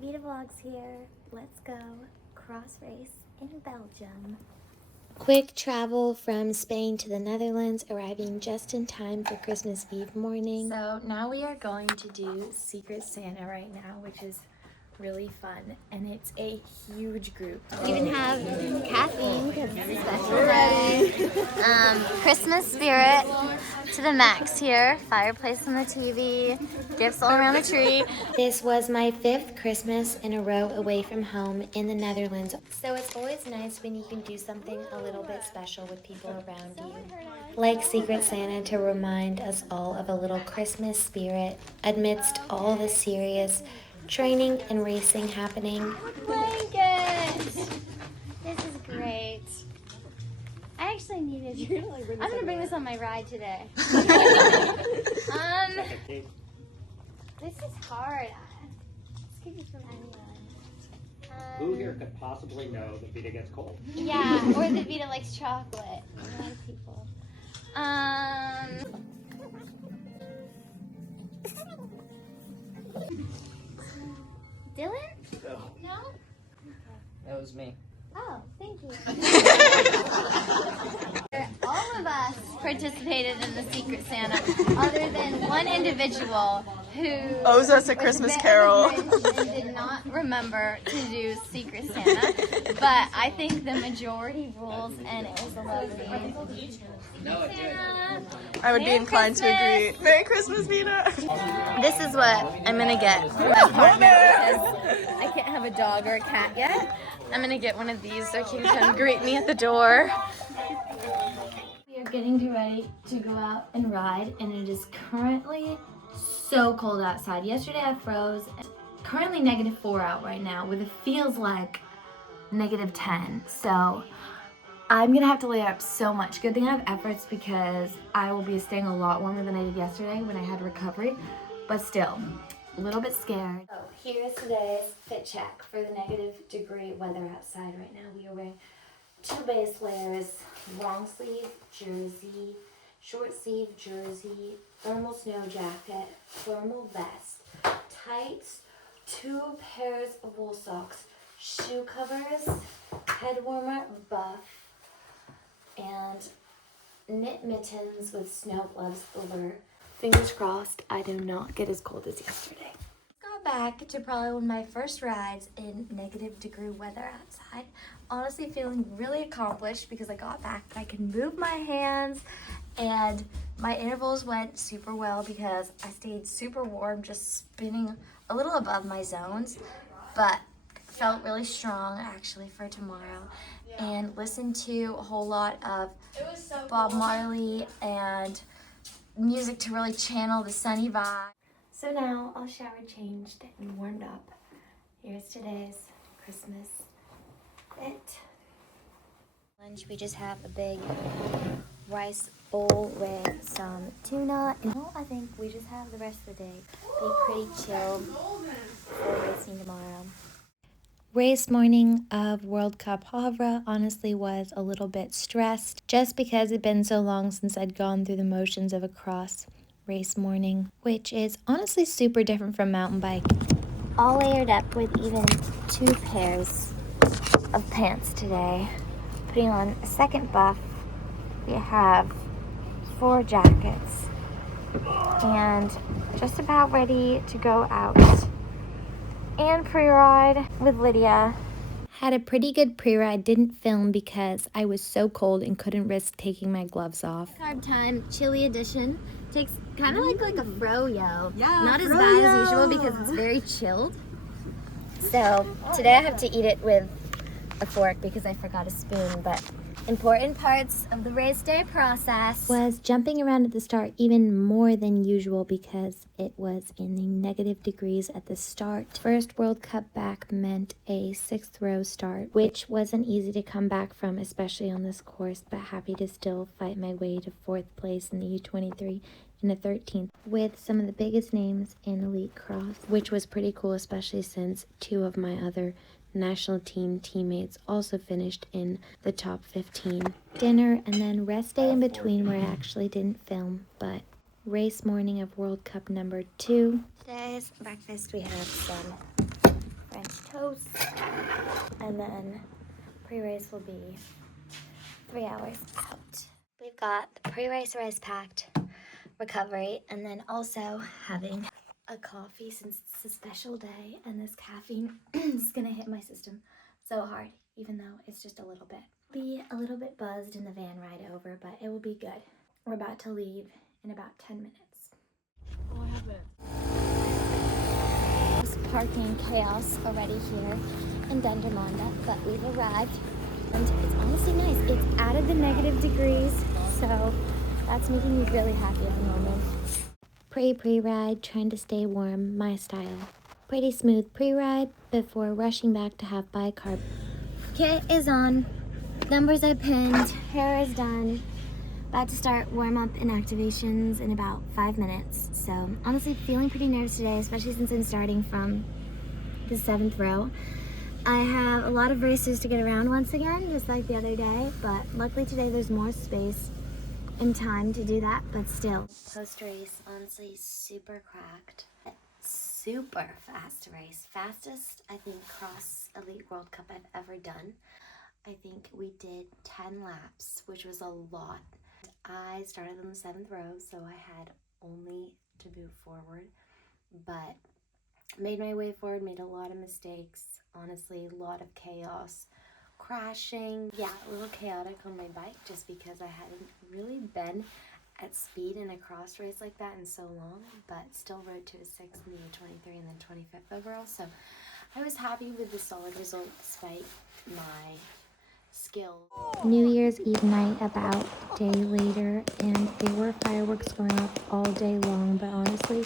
Vita Vlogs here. Let's go cross race in Belgium. Quick travel from Spain to the Netherlands, arriving just in time for Christmas Eve morning. So now we are going to do Secret Santa right now, which is really fun, and it's a huge group. We even have caffeine because it's a special day. Christmas spirit to the max here. Fireplace on the TV, gifts all around the tree. This was my 5th Christmas in a row away from home in the Netherlands. So it's always nice when you can do something a little bit special with people around you. Like Secret Santa to remind us all of a little Christmas spirit amidst all the serious training and racing happening. Blanket! This is great. I actually needed you. I'm gonna bring this on my ride today. This is hard. This could be from anyone. Who here could possibly know that Vita gets cold? Yeah, or that Vita likes chocolate. A lot of people. Dylan? No? That was me. Oh, thank you. All of us participated in the Secret Santa, other than one individual who owes us a Christmas Carol. And did not remember to do Secret Santa, but I think the majority rules, and it was a lovely. I would be inclined to agree. Merry Christmas, Vita! This is what I'm gonna get for my partner because I can't have a dog or a cat yet. I'm gonna get one of these so he can come greet me at the door. We are getting ready to go out and ride, and it is currently so cold outside. Yesterday I froze. Currently -4 out right now, with it feels like -10. So I'm gonna have to layer up so much. Good thing I have efforts because I will be staying a lot warmer than I did yesterday when I had recovery, but still a little bit scared. So here's today's fit check for the -degree weather outside right now. We are wearing 2 base layers, long sleeve jersey, short sleeve jersey, thermal snow jacket, thermal vest, tights, 2 pairs of wool socks, shoe covers, head warmer, buff, and knit mittens with snow gloves over. Fingers crossed I do not get as cold as yesterday. Got back to probably one of my first rides in -degree weather outside. Honestly feeling really accomplished because I got back. I can move my hands and my intervals went super well because I stayed super warm, just spinning a little above my zones, but felt really strong actually for tomorrow. And listened to a whole lot of Bob Marley and music to really channel the sunny vibe. So now all showered, changed, and warmed up. Here's today's Christmas fit. Lunch, we just have a big rice bowl with some tuna. And I think we just have the rest of the day. Be pretty chill before racing tomorrow. Race morning of World Cup Havre honestly was a little bit stressed just because it'd been so long since I'd gone through the motions of a cross race morning, which is honestly super different from mountain bike. All layered up with even 2 pairs of pants today. Putting on a second buff, we have 4 jackets and just about ready to go out and pre-ride with Lydia. Had a pretty good pre-ride, didn't film because I was so cold and couldn't risk taking my gloves off. Carb time, chili edition. Tastes kind of like a froyo. Yeah, not as bad as usual because it's very chilled. So today I have to eat it with a fork because I forgot a spoon, but important parts of the race day process was jumping around at the start even more than usual because it was in the -degrees at the start. First World Cup back meant a 6th row start, which wasn't easy to come back from, especially on this course, but happy to still fight my way to 4th place in the U23 and a 13th with some of the biggest names in elite cross, which was pretty cool, especially since 2 of my other national team teammates also finished in the top 15. Dinner and then rest day in between where I actually didn't film, but race morning of World Cup number 2. Today's breakfast we have some French toast, and then pre-race will be 3 hours out. We've got the pre-race rice packed, recovery, and then also having a coffee since it's a special day, and this caffeine is gonna hit my system so hard, even though it's just a little bit. Be a little bit buzzed in the van ride over, but it will be good. We're about to leave in about 10 minutes. What happened? There's parking chaos already here in Dendermonde, but we've arrived, and it's honestly nice. It's out of the negative degrees, so that's making me really happy at the moment. Pre-ride, trying to stay warm, my style. Pretty smooth pre-ride before rushing back to have bicarb. Kit is on, numbers are pinned, hair is done. About to start warm-up and activations in about 5 minutes. So honestly, feeling pretty nervous today, especially since I'm starting from the 7th row. I have a lot of races to get around once again, just like the other day, but luckily today there's more space and time to do that, but still. Post-race, honestly, super cracked. Super fast race. Fastest, I think, cross elite World Cup I've ever done. I think we did 10 laps, which was a lot. I started on the 7th row, so I had only to move forward, but made my way forward, made a lot of mistakes, honestly, a lot of chaos, crashing. Yeah, a little chaotic on my bike just because I hadn't really been at speed in a cross race like that in so long, but still rode to a 6th, maybe 23, and then 25th overall, so I was happy with the solid result despite my skill. New Year's Eve night about a day later, and there were fireworks going off all day long, but honestly,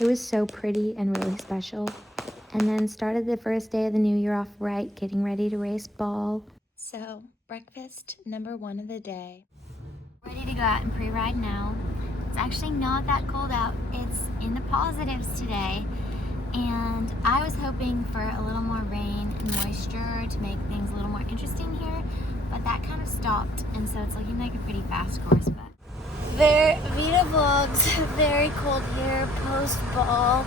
it was so pretty and really special. And then started the first day of the new year off right, getting ready to race ball. So, breakfast number 1 of the day. Ready to go out and pre-ride now. It's actually not that cold out. It's in the positives today. And I was hoping for a little more rain and moisture to make things a little more interesting here, but that kind of stopped, and so it's looking like a pretty fast course. But Vita vlogs, very cold here, post-ball.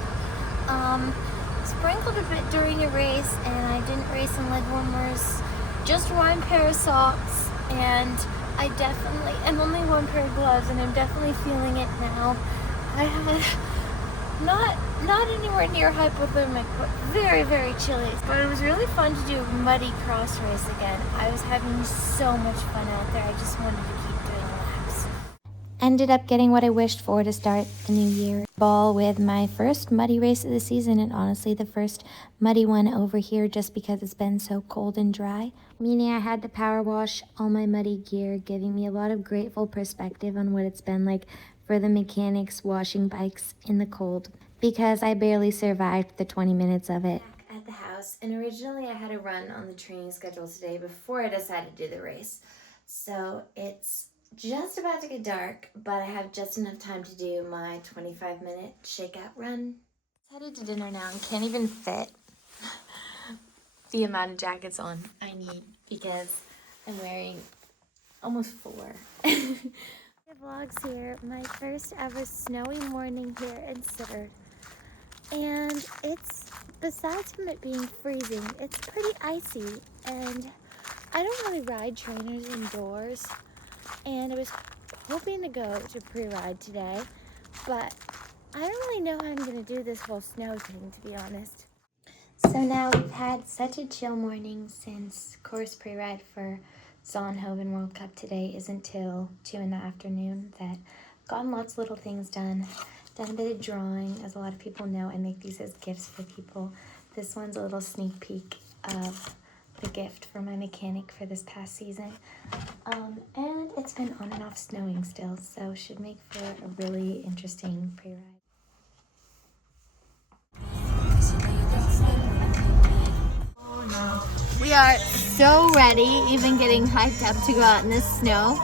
Sprinkled a bit during a race, and I didn't race in leg warmers, just 1 pair of socks, and one pair of gloves, and I'm definitely feeling it now. I had not anywhere near hypothermic, but very, very chilly. But it was really fun to do a muddy cross race again. I was having so much fun out there. I just wanted to keep doing laps. Ended up getting what I wished for to start the new year. Ball with my first muddy race of the season, and honestly the first muddy one over here just because it's been so cold and dry. Meaning I had to power wash all my muddy gear, giving me a lot of grateful perspective on what it's been like for the mechanics washing bikes in the cold, because I barely survived the 20 minutes of it. Back at the house, and originally I had a run on the training schedule today before I decided to do the race. So it's just about to get dark, but I have just enough time to do my 25-minute shakeout run. Headed to dinner now and can't even fit the amount of jackets on I need because I'm wearing almost 4. Vlogs here, my first ever snowy morning here in Sittard, and it's, besides from it being freezing, it's pretty icy, and I don't really ride trainers indoors, and I was hoping to go to pre-ride today, but I don't really know how I'm going to do this whole snow thing, to be honest. So now we've had such a chill morning since course pre-ride for Zonhoven World Cup today isn't till 2 in the afternoon. That gotten lots of little things done a bit of drawing. As a lot of people know, I make these as gifts for people. This one's a little sneak peek of the gift for my mechanic for this past season. And it's been on and off snowing still, so should make for a really interesting pre-ride. We are so ready, even getting hyped up to go out in this snow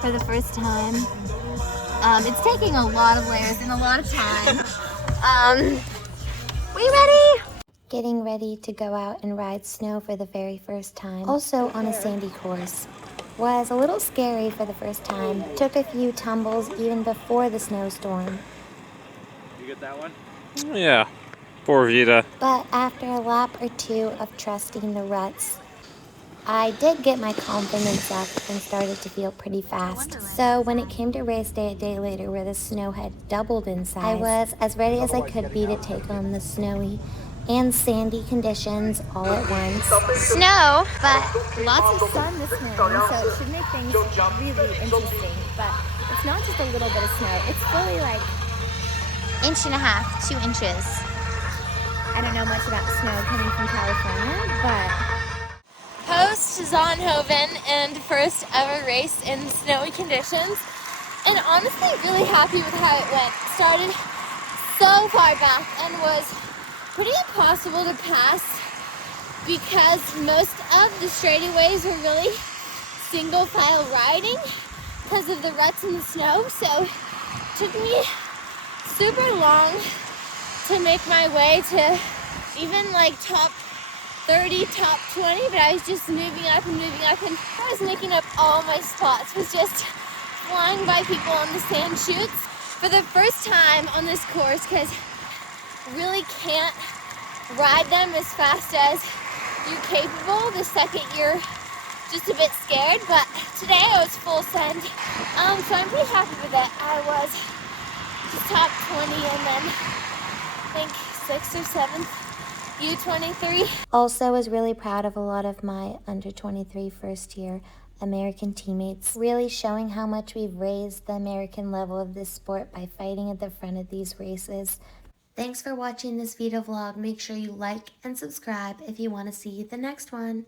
for the first time. It's taking a lot of layers and a lot of time. We ready? Getting ready to go out and ride snow for the very first time. Also on a sandy course. Was a little scary for the first time. Took a few tumbles even before the snowstorm. You get that one? Yeah. Poor Vita. But after a lap or two of trusting the ruts, I did get my confidence up and started to feel pretty fast. So when it came to race day a day later where the snow had doubled in size, I was as ready as I could be to take on the snowy and sandy conditions all at once. Snow, But lots of sun this morning, so it should make things really interesting. But it's not just a little bit of snow, it's fully like 1.5 to 2 inches. I don't know much about snow coming from California, but Post Zonhoven and first ever race in snowy conditions, and honestly really happy with how it went. Started so far back and was pretty impossible to pass because most of the straightaways were really single file riding because of the ruts in the snow, so it took me super long to make my way to even like top 30, top 20, but I was just moving up and I was making up all my spots, was just flying by people on the sand chutes for the first time on this course because really can't ride them as fast as you're capable the second you're just a bit scared, but today I was full send, so I'm pretty happy with it. I was just top 20 and then I think 6th or 7th U23. also was really proud of a lot of my under 23 first year American teammates, really showing how much we've raised the American level of this sport by fighting at the front of these races. Thanks for watching this Vita vlog. Make sure you like and subscribe if you want to see the next one.